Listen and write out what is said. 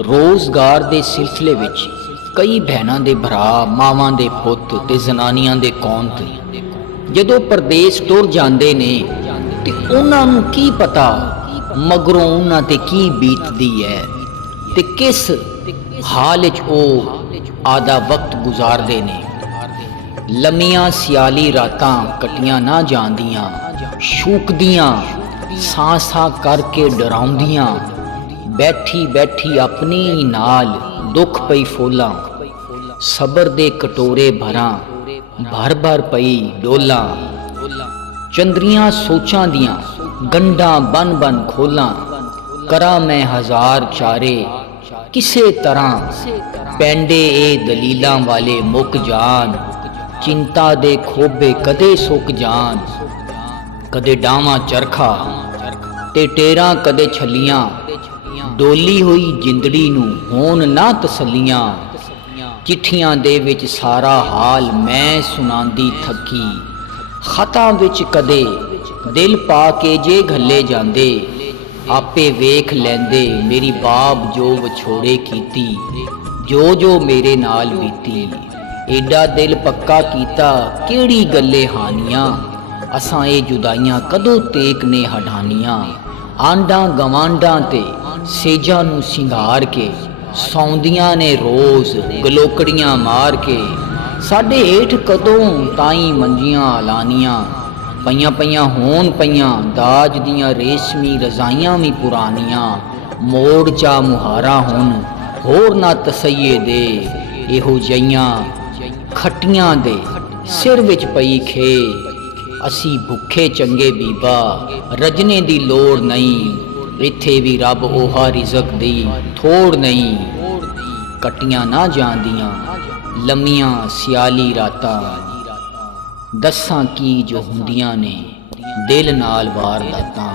रोज़गार के सिलसिले विच कई भैनां दे भरा मावां दे पुत्त ते जनानियां दे कौन ते जदों परदेस तुर जांदे ने ते उन्हां नूं की पता मगरों उन्हां ते की बीतदी है ते किस हाल विच ओ आधा वक्त गुजारदे ने। लम्मियां सियाली रातां कटियां ना जांदियां, शूकदियां सां सां करके डराउंदियां, बैठी बैठी अपनी नाल दुख पई फोलां, सबर दे कटोरे भरां भर भर पई डोलां, चंदरियां सोचां दियां गंढां बन बन खोलां, करा मैं हजार चारे किसे तरह पैंडे ए दलीलां वाले मुक जान, चिंता दे खोबे कदे सुक जान, कदे डावां चरखा ते टेरां कदे छलियां, डोली हुई जिंदड़ी नूं होण ना तसल्लियां, चिट्ठियां दे विच सारा हाल मैं सुनांदी थकी, खतां विच कदे दिल पा के जे घल्ले जांदे, आपे वेख लैंदे मेरी बाब जो विछोड़े कीती, जो जो मेरे नाल बीती, एडा दिल पक्का कीता केड़ी गल्ले हानियां, असां ए जुदाइयां कदों तेक ने हटानियां, आंडां गवांडां ते सेजां नूं सिंगार के सौंदियां ने रोज़ गलोकड़ियां मार के, साडे हेठ कदों ताईं मंजियां लानियां, पईयां पईयां होण पईयां दाज दियां रेशमी रज़ाइयां भी पुरानियां, मोड़ चा मुहारा हुण होर ना तसइये दे, इहो जइयां खट्टियां दे सिर विच पई खे, असी भुखे चंगे बीबा रजने दी लोड़ नहीं, इत्थे भी रब ओहा रिज़क दी थोड़ नहीं, कटियां ना जांदियां लम्मियां सियाली रातां, दस्सां की जो हुंदियां ने दिल नाल वारदातां।